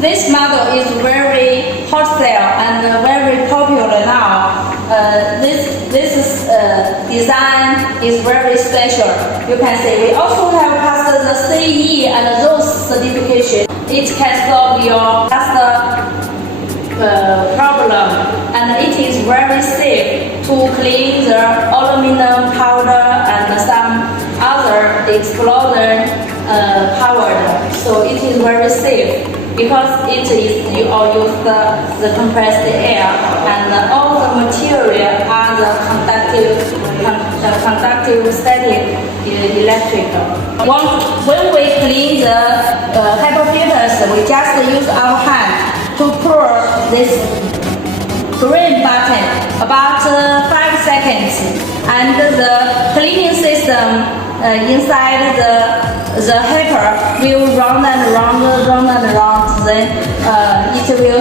This model is very hot sale and very popular now. This design is very special. You can see we also have passed the CE and those certification. It can solve your dust problem, and it is very safe to clean the aluminum powder and some other explosion powered. So it is very safe because you all use the compressed air, and all the material are the conductive static electric. When we clean the HEPA filters, we just use our hand to push this green button about 5 seconds, and the cleaning system inside the HEPA will round and round, then it will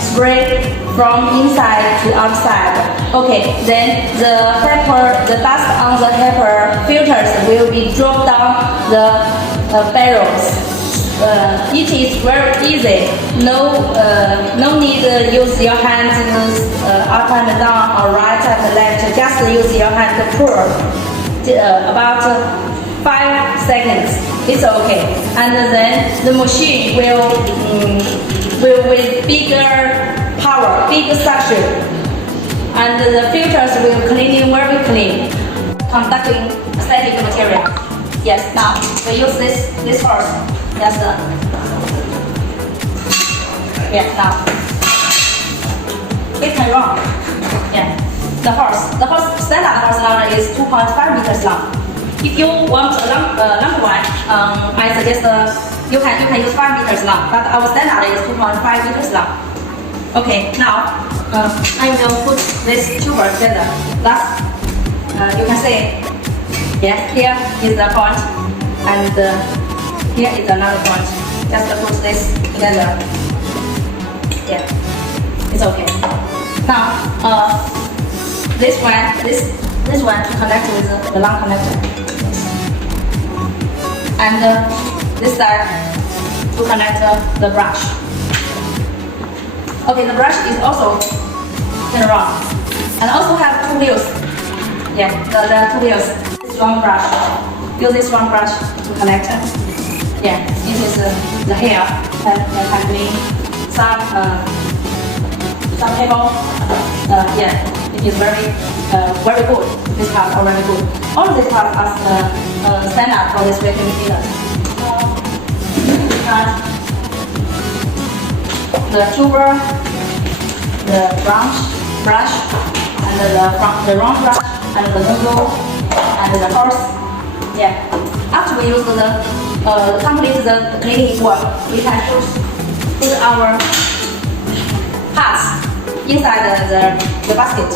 spray from inside to outside. Okay, then the dust on the HEPA filters will be dropped down the barrels. It is very easy. No need to use your hands up and down or right and left. Just use your hand to pour about 5 seconds. It's okay. And then the machine will with bigger power, big suction, and the filters will cleaning very clean, conducting static material. Yes. Now we use this hose. Yes. Yeah. Now it can run. Yeah. The horse standard horse ladder is 2.5 meters long. If you want a long one, I suggest you can use 5 meters long, but our standard is 2.5 meters long. Okay, now I will put this tuber together. Thus, you can see, yes, here is the point, and here is another point. Just put this together. Yeah, it's okay. Now, this one to connect with the long connector, and this side to connect the brush. Okay, the brush is also turn around, and also have 2 wheels. Yeah, the 2 wheels. This one brush. Use this one brush to connect. Yeah, this is the hair that can clean some table. Yeah, it is very good. This part are very good. All of these parts are standard for this vacuum cleaner. The tuber, the brush, and the round brush, and the nozzle, and the hose. Yeah. After we use complete the cleaning work, we can put our parts inside the basket.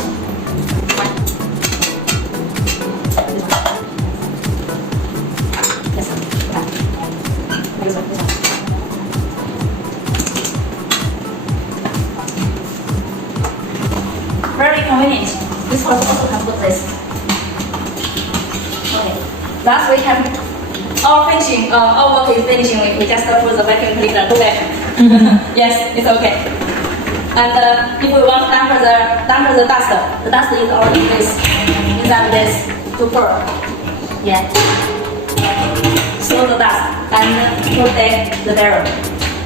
Very convenient. This one also can put this. Okay. Last we can all work is finishing. We just put the vacuum cleaner back. Yes, it's okay. And if we want to dampen the dust is already inside this to pour. Yeah. Slow the dust and protect the barrel.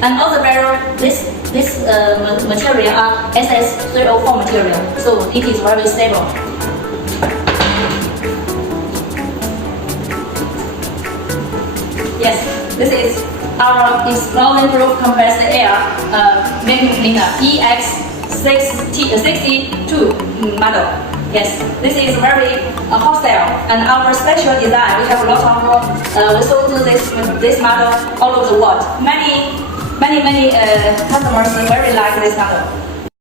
And all the barrel, this material are SS304 material, so it is very stable. Yes, this is our explosion-proof compressed air vacuum cleaner EX62 model. Yes, this is very hostile, and our special design. We have a lot of we sold this model all over the world. Many customers very like this model.